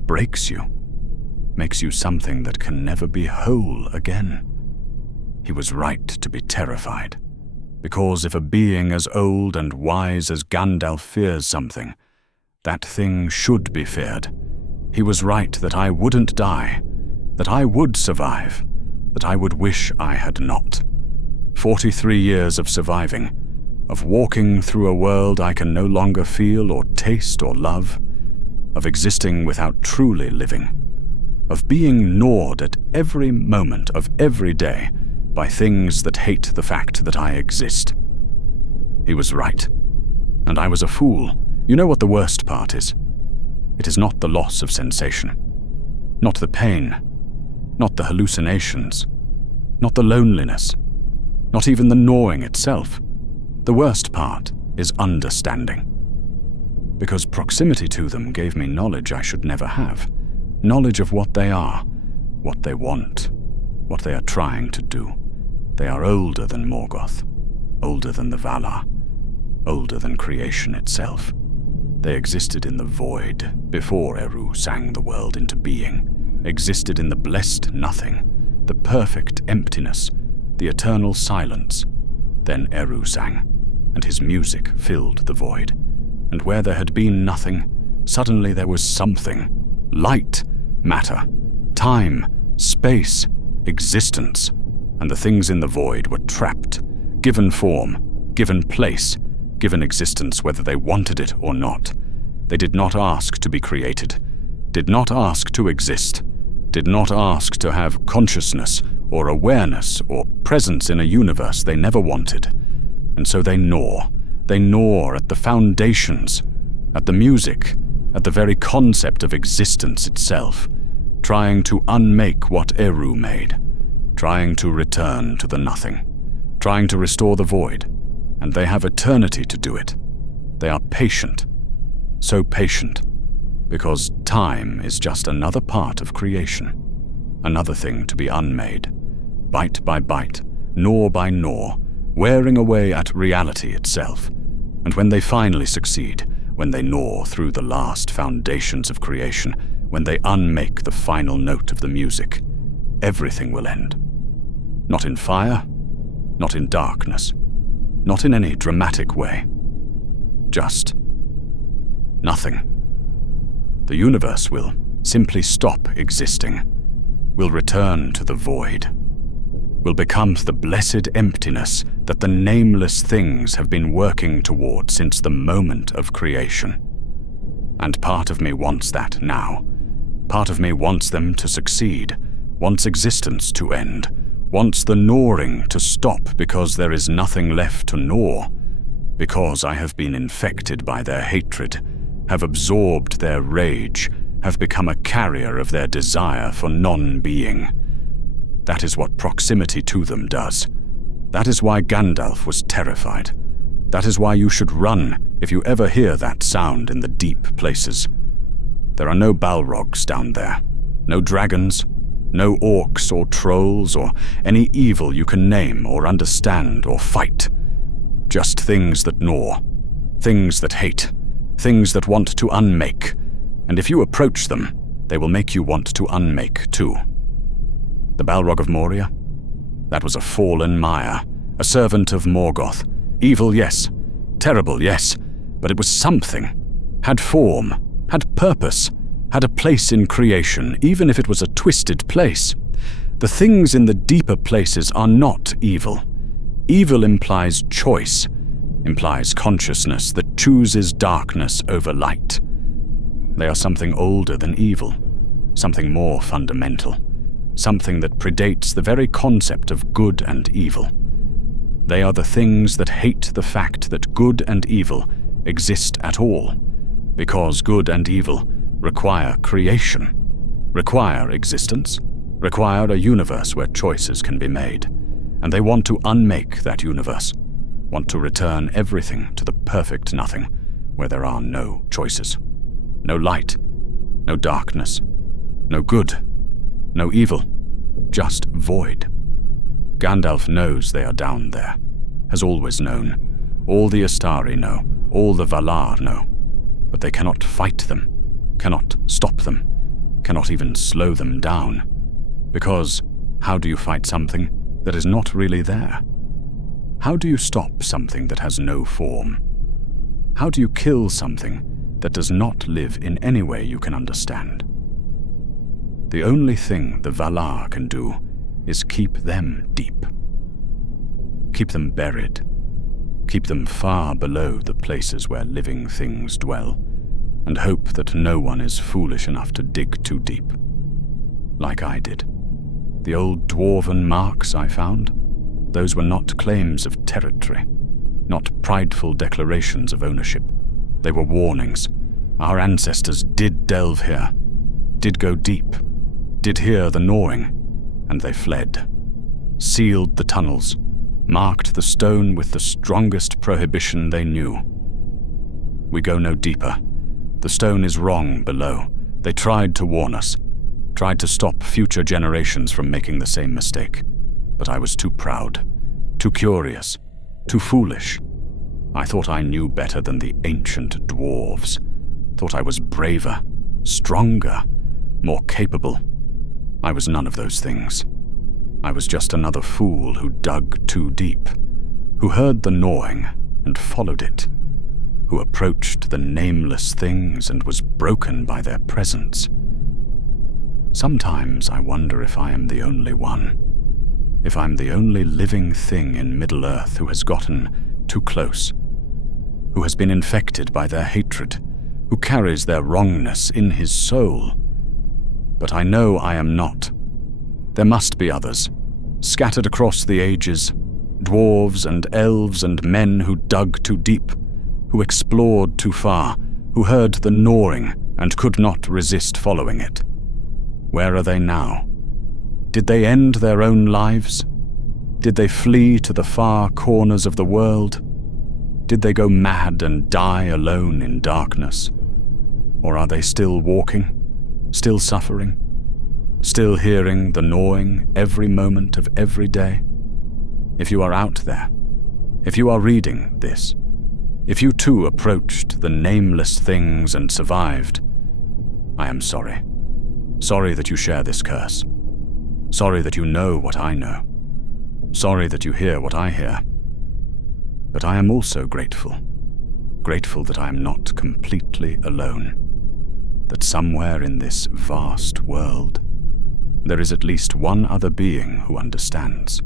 breaks you, makes you something that can never be whole again. He was right to be terrified, because if a being as old and wise as Gandalf fears something, that thing should be feared. He was right that I wouldn't die, that I would survive, that I would wish I had not. 43 years of surviving, of walking through a world I can no longer feel or taste or love, of existing without truly living, of being gnawed at every moment of every day by things that hate the fact that I exist. He was right, and I was a fool. You know what the worst part is? It is not the loss of sensation, not the pain, not the hallucinations, not the loneliness, not even the gnawing itself. The worst part is understanding. Because proximity to them gave me knowledge I should never have, knowledge of what they are, what they want, what they are trying to do. They are older than Morgoth, older than the Valar, older than creation itself. They existed in the void before Eru sang the world into being, existed in the blessed nothing, the perfect emptiness, the eternal silence. Then Eru sang, and his music filled the void. And where there had been nothing, suddenly there was something. Light, matter, time, space, existence. And the things in the void were trapped, given form, given place, given existence whether they wanted it or not. They did not ask to be created, did not ask to exist, did not ask to have consciousness or awareness or presence in a universe they never wanted. And so they gnaw at the foundations, at the music, at the very concept of existence itself, trying to unmake what Eru made, trying to return to the nothing, trying to restore the void, and they have eternity to do it. They are patient, so patient, because time is just another part of creation, another thing to be unmade, bite by bite, gnaw by gnaw, wearing away at reality itself. And when they finally succeed, when they gnaw through the last foundations of creation, when they unmake the final note of the music, everything will end. Not in fire, not in darkness, not in any dramatic way. Just nothing. The universe will simply stop existing, will return to the void, will become the blessed emptiness that the nameless things have been working toward since the moment of creation. And part of me wants that now. Part of me wants them to succeed, wants existence to end, wants the gnawing to stop because there is nothing left to gnaw, because I have been infected by their hatred, have absorbed their rage, have become a carrier of their desire for non-being. That is what proximity to them does. That is why Gandalf was terrified. That is why you should run if you ever hear that sound in the deep places. There are no Balrogs down there, no dragons, no orcs or trolls or any evil you can name or understand or fight. Just things that gnaw, things that hate, things that want to unmake, and if you approach them, they will make you want to unmake too. The Balrog of Moria? That was a fallen Mire, a servant of Morgoth. Evil, yes. Terrible, yes. But it was something. Had form, had purpose, had a place in creation, even if it was a twisted place. The things in the deeper places are not evil. Evil implies choice, implies consciousness that chooses darkness over light. They are something older than evil, something more fundamental, something that predates the very concept of good and evil. They are the things that hate the fact that good and evil exist at all, because good and evil require creation, require existence, require a universe where choices can be made. and they want to unmake that universe, want to return everything to the perfect nothing, where there are no choices. No light, no darkness, no good, no evil, just void. Gandalf knows they are down there, has always known. All the Astari know, all the Valar know, but they cannot fight them, cannot stop them, cannot even slow them down. Because how do you fight something that is not really there? How do you stop something that has no form? How do you kill something that does not live in any way you can understand? The only thing the Valar can do is keep them deep. Keep them buried. Keep them far below the places where living things dwell, and hope that no one is foolish enough to dig too deep. Like I did. The old dwarven marks I found, those were not claims of territory, not prideful declarations of ownership. They were warnings. Our ancestors did delve here, did go deep, did hear the gnawing, and they fled. Sealed the tunnels, marked the stone with the strongest prohibition they knew. We go no deeper. The stone is wrong below. They tried to warn us, tried to stop future generations from making the same mistake. But I was too proud, too curious, too foolish. I thought I knew better than the ancient dwarves, thought I was braver, stronger, more capable. I was none of those things. I was just another fool who dug too deep, who heard the gnawing and followed it, who approached the nameless things and was broken by their presence. Sometimes I wonder if I am the only one, if I'm the only living thing in Middle-earth who has gotten too close, who has been infected by their hatred, who carries their wrongness in his soul. But I know I am not. There must be others, scattered across the ages, dwarves and elves and men who dug too deep, who explored too far, who heard the gnawing and could not resist following it. Where are they now? Did they end their own lives? Did they flee to the far corners of the world? Did they go mad and die alone in darkness? Or are they still walking, still suffering, still hearing the gnawing every moment of every day? If you are out there, if you are reading this, if you too approached the nameless things and survived, I am sorry. Sorry that you share this curse. Sorry that you know what I know. Sorry that you hear what I hear. But I am also grateful. Grateful that I am not completely alone. That somewhere in this vast world, there is at least one other being who understands,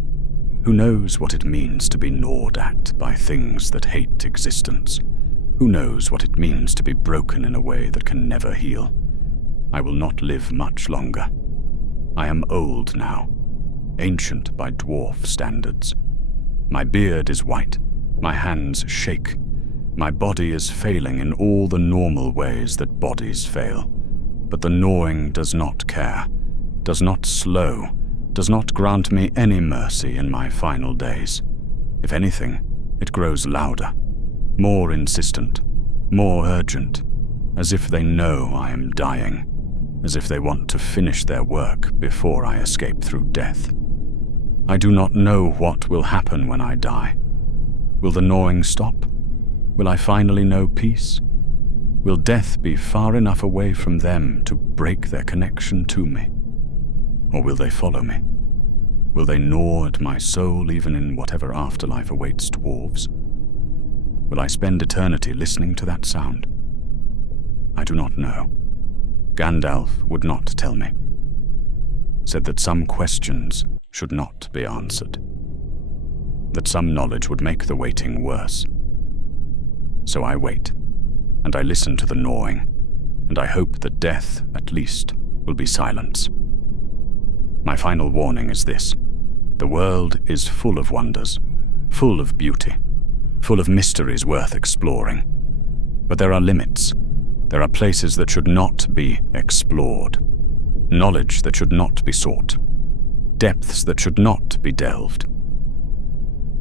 who knows what it means to be gnawed at by things that hate existence, who knows what it means to be broken in a way that can never heal. I will not live much longer. I am old now, ancient by dwarf standards. My beard is white, my hands shake, my body is failing in all the normal ways that bodies fail. But the gnawing does not care, does not slow, does not grant me any mercy in my final days. If anything, it grows louder, more insistent, more urgent, as if they know I am dying, as if they want to finish their work before I escape through death. I do not know what will happen when I die. Will the gnawing stop? Will I finally know peace? Will death be far enough away from them to break their connection to me? Or will they follow me? Will they gnaw at my soul even in whatever afterlife awaits dwarves? Will I spend eternity listening to that sound? I do not know. Gandalf would not tell me. Said that some questions should not be answered. That some knowledge would make the waiting worse. So I wait, and I listen to the gnawing, and I hope that death, at least, will be silence. My final warning is this. The world is full of wonders, full of beauty, full of mysteries worth exploring. But there are limits. There are places that should not be explored, knowledge that should not be sought, depths that should not be delved,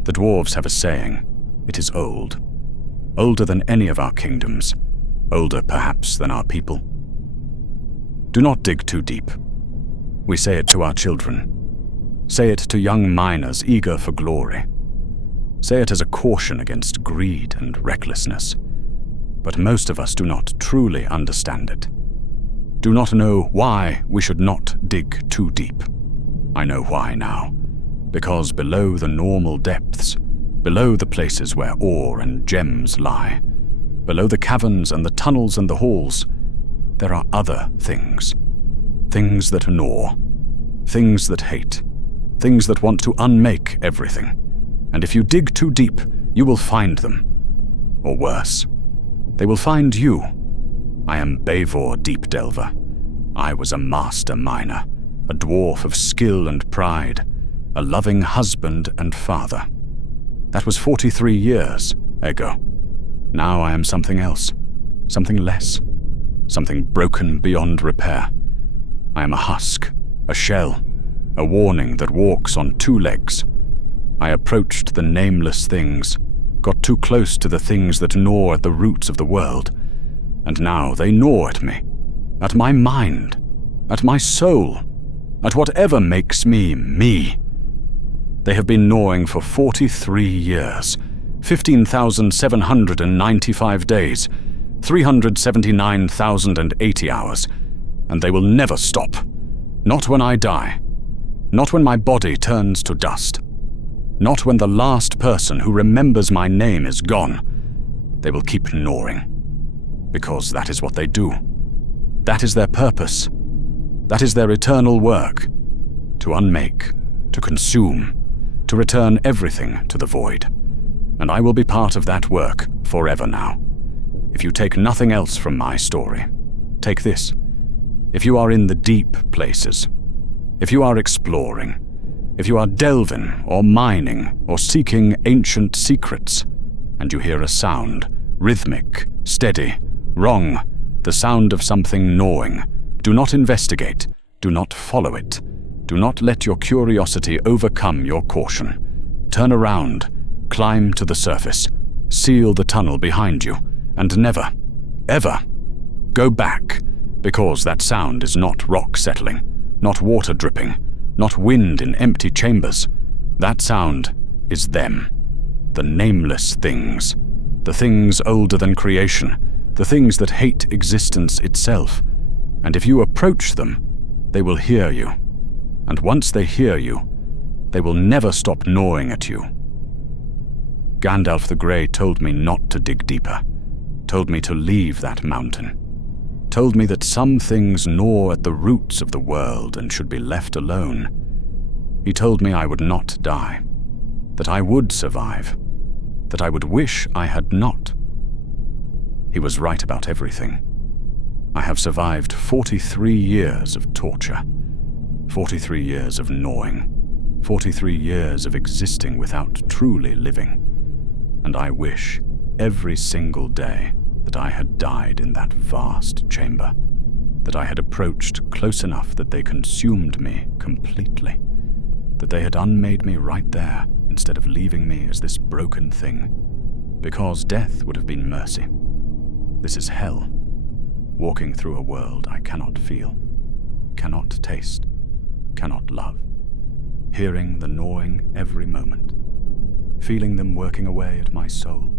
The dwarves have a saying. It is old. Older than any of our kingdoms. Older, perhaps, than our people. Do not dig too deep. We say it to our children. Say it to young miners eager for glory. Say it as a caution against greed and recklessness. But most of us do not truly understand it. Do not know why we should not dig too deep. I know why now. Because below the normal depths, below the places where ore and gems lie, below the caverns and the tunnels and the halls, there are other things. Things that gnaw. Things that hate. Things that want to unmake everything. And if you dig too deep, you will find them. Or worse, they will find you. I am Bavor Deep Delver. I was a master miner, a dwarf of skill and pride, a loving husband and father. That was 43 years ago. Now I am something else, something less, something broken beyond repair. I am a husk, a shell, a warning that walks on two legs. I approached the nameless things, got too close to the things that gnaw at the roots of the world, and now they gnaw at me, at my mind, at my soul, at whatever makes me me. They have been gnawing for 43 years, 15,795 days, 379,080 hours, and they will never stop. Not when I die. Not when my body turns to dust. Not when the last person who remembers my name is gone. They will keep gnawing. Because that is what they do. That is their purpose. That is their eternal work. To unmake, to consume, to return everything to the void. And I will be part of that work forever now. If you take nothing else from my story, take this. If you are in the deep places, if you are exploring, if you are delving or mining or seeking ancient secrets, and you hear a sound, rhythmic, steady, wrong, the sound of something gnawing, do not investigate, do not follow it. Do not let your curiosity overcome your caution. Turn around, climb to the surface, seal the tunnel behind you, and never, ever go back, because that sound is not rock settling, not water dripping, not wind in empty chambers. That sound is them, the nameless things, the things older than creation, the things that hate existence itself. And if you approach them, they will hear you. And once they hear you, they will never stop gnawing at you. Gandalf the Grey told me not to dig deeper, told me to leave that mountain, told me that some things gnaw at the roots of the world and should be left alone. He told me I would not die, that I would survive, that I would wish I had not. He was right about everything. I have survived 43 years of torture, 43 years of gnawing, 43 years of existing without truly living. And I wish every single day that I had died in that vast chamber, that I had approached close enough that they consumed me completely, that they had unmade me right there instead of leaving me as this broken thing, because death would have been mercy. This is hell, walking through a world I cannot feel, cannot taste, cannot love, hearing the gnawing every moment, feeling them working away at my soul,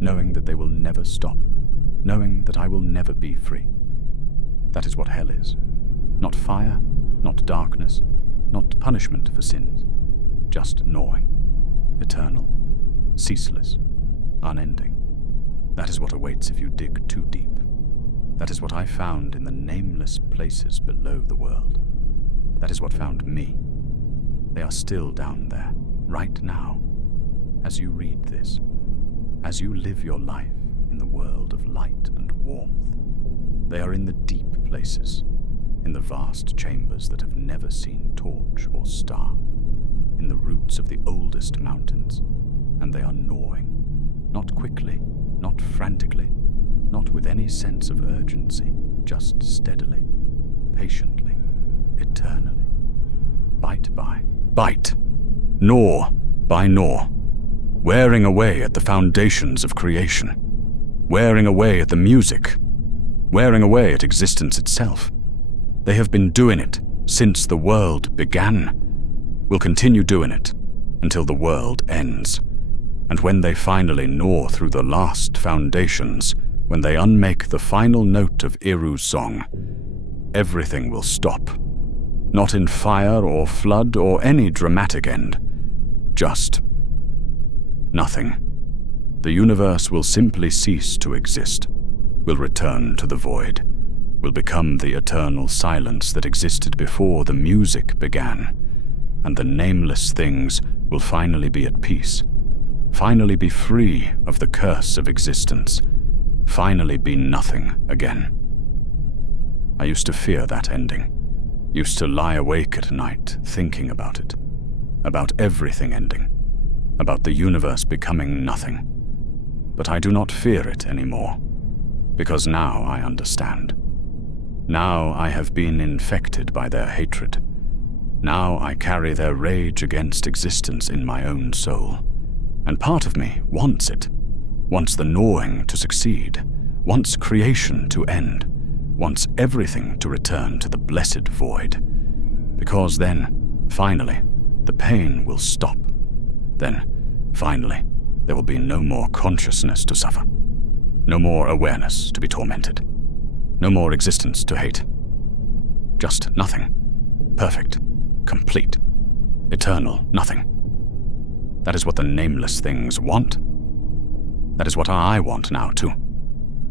knowing that they will never stop, knowing that I will never be free. That is what hell is. Not fire, not darkness, not punishment for sins, just gnawing, eternal, ceaseless, unending. That is what awaits if you dig too deep. That is what I found in the nameless places below the world. That is what found me. They are still down there, right now, as you read this, as you live your life in the world of light and warmth. They are in the deep places, in the vast chambers that have never seen torch or star, in the roots of the oldest mountains, and they are gnawing, not quickly, not frantically, not with any sense of urgency, just steadily, patiently, eternally. Bite by bite, gnaw by gnaw, wearing away at the foundations of creation, wearing away at the music, wearing away at existence itself. They have been doing it since the world began, will continue doing it until the world ends. And when they finally gnaw through the last foundations, when they unmake the final note of Iru's song, everything will stop. Not in fire or flood or any dramatic end. Just nothing. The universe will simply cease to exist, will return to the void, will become the eternal silence that existed before the music began, and the nameless things will finally be at peace, finally be free of the curse of existence, finally be nothing again. I used to fear that ending, used to lie awake at night thinking about it, about everything ending, about the universe becoming nothing. But I do not fear it anymore, because now I understand. Now I have been infected by their hatred. Now I carry their rage against existence in my own soul. And part of me wants it, wants the gnawing to succeed, wants creation to end, wants everything to return to the blessed void. Because then, finally, the pain will stop. Then, finally, there will be no more consciousness to suffer, no more awareness to be tormented, no more existence to hate. Just nothing. Perfect. Complete. Eternal nothing. That is what the nameless things want. That is what I want now too.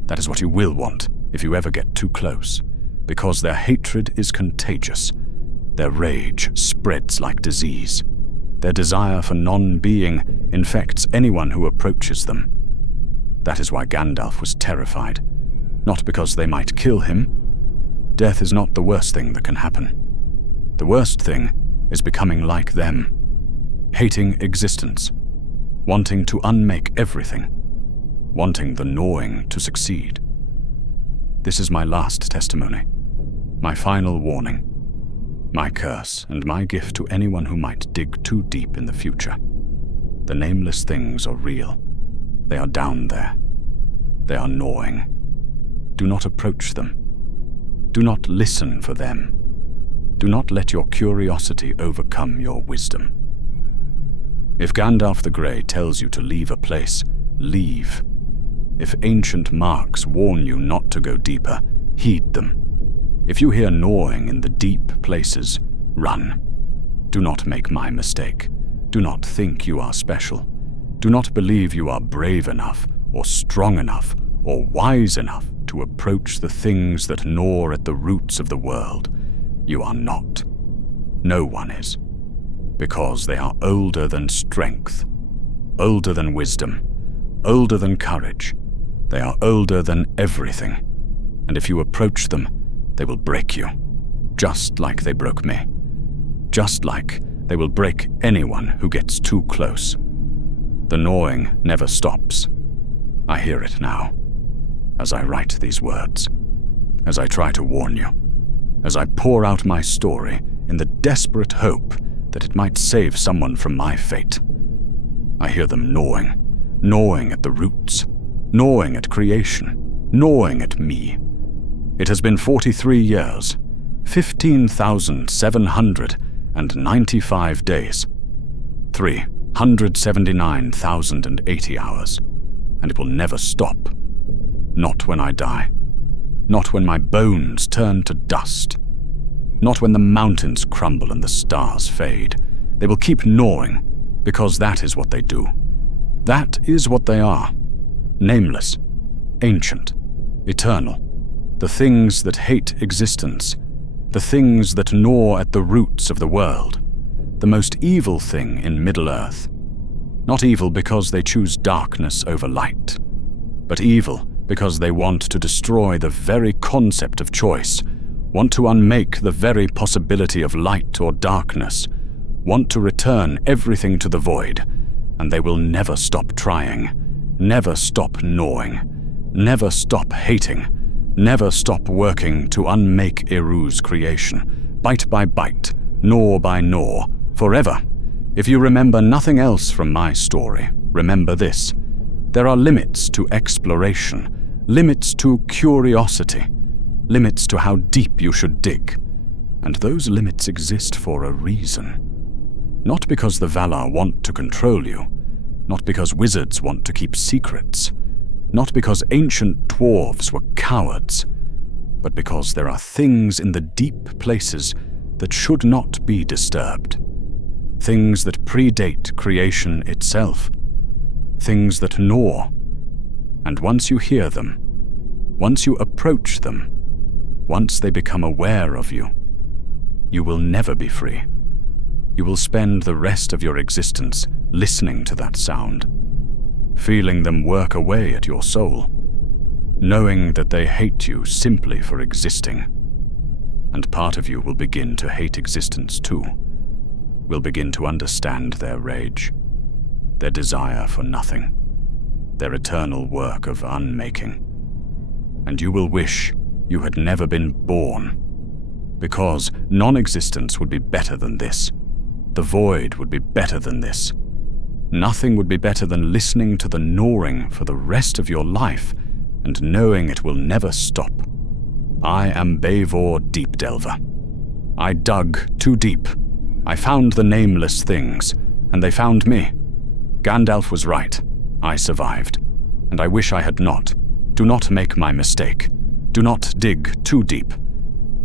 That is what you will want if you ever get too close, because their hatred is contagious. Their rage spreads like disease. Their desire for non-being infects anyone who approaches them. That is why Gandalf was terrified, not because they might kill him. Death is not the worst thing that can happen. The worst thing is becoming like them, hating existence, wanting to unmake everything, wanting the gnawing to succeed. This is my last testimony, my final warning, my curse and my gift to anyone who might dig too deep in the future. The nameless things are real. They are down there. They are gnawing. Do not approach them. Do not listen for them. Do not let your curiosity overcome your wisdom. If Gandalf the Grey tells you to leave a place, leave. If ancient marks warn you not to go deeper, heed them. If you hear gnawing in the deep places, run. Do not make my mistake. Do not think you are special. Do not believe you are brave enough, or strong enough, or wise enough to approach the things that gnaw at the roots of the world. You are not. No one is. Because they are older than strength, older than wisdom, older than courage. They are older than everything. And if you approach them, they will break you, just like they broke me. Just like they will break anyone who gets too close. The gnawing never stops. I hear it now, as I write these words, as I try to warn you, as I pour out my story in the desperate hope that it might save someone from my fate. I hear them gnawing, gnawing at the roots, gnawing at creation, gnawing at me. It has been 43 years, 15,795 days, 379,080 hours, and it will never stop. Not when I die. Not when my bones turn to dust. Not when the mountains crumble and the stars fade. They will keep gnawing, because that is what they do. That is what they are. Nameless, ancient, eternal. The things that hate existence. The things that gnaw at the roots of the world. The most evil thing in Middle-earth. Not evil because they choose darkness over light, but evil because they want to destroy the very concept of choice, want to unmake the very possibility of light or darkness, want to return everything to the void, and they will never stop trying, never stop gnawing, never stop hating, never stop working to unmake Iru's creation, bite by bite, gnaw by gnaw, forever. If you remember nothing else from my story, remember this. There are limits to exploration, limits to curiosity, limits to how deep you should dig. And those limits exist for a reason. Not because the Valar want to control you, not because wizards want to keep secrets, not because ancient dwarves were cowards, but because there are things in the deep places that should not be disturbed. Things that predate creation itself. Things that gnaw. And once you hear them, once you approach them, once they become aware of you, you will never be free. You will spend the rest of your existence listening to that sound, feeling them work away at your soul, knowing that they hate you simply for existing. And part of you will begin to hate existence too, will begin to understand their rage, their desire for nothing, their eternal work of unmaking. And you will wish you had never been born, because non-existence would be better than this. The void would be better than this. Nothing would be better than listening to the gnawing for the rest of your life and knowing it will never stop. I am Beivor Deep Delver. I dug too deep. I found the nameless things, and they found me. Gandalf was right. I survived, and I wish I had not. Do not make my mistake. Do not dig too deep,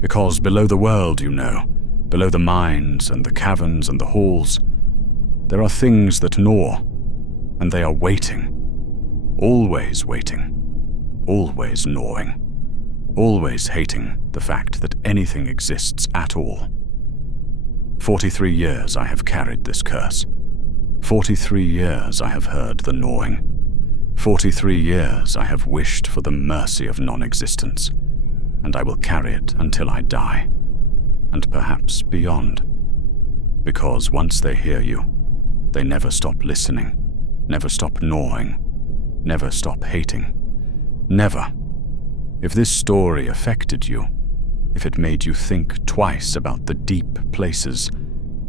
because below the world, you know, below the mines and the caverns and the halls, there are things that gnaw, and they are waiting, always waiting, always gnawing, always hating the fact that anything exists at all. 43 years I have carried this curse. 43 years I have heard the gnawing. 43 years I have wished for the mercy of non-existence, and I will carry it until I die, and perhaps beyond. Because once they hear you, they never stop listening, never stop gnawing, never stop hating. Never. If this story affected you, if it made you think twice about the deep places,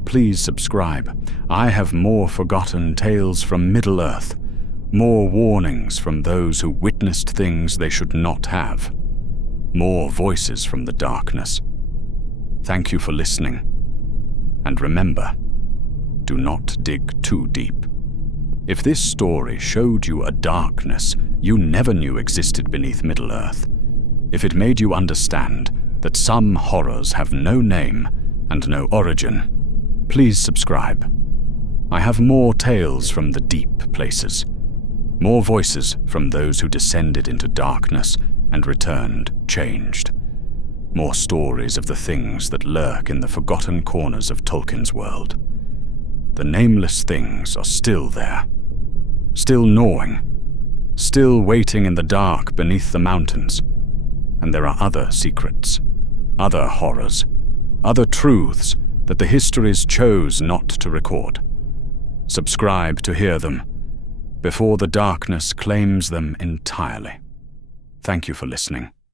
please subscribe. I have more forgotten tales from Middle-earth, more warnings from those who witnessed things they should not have, more voices from the darkness. Thank you for listening. And remember, do not dig too deep. If this story showed you a darkness you never knew existed beneath Middle-earth, if it made you understand that some horrors have no name and no origin, please subscribe. I have more tales from the deep places, more voices from those who descended into darkness and returned changed, more stories of the things that lurk in the forgotten corners of Tolkien's world. The nameless things are still there, still gnawing, still waiting in the dark beneath the mountains. And there are other secrets, other horrors, other truths that the histories chose not to record. Subscribe to hear them before the darkness claims them entirely. Thank you for listening.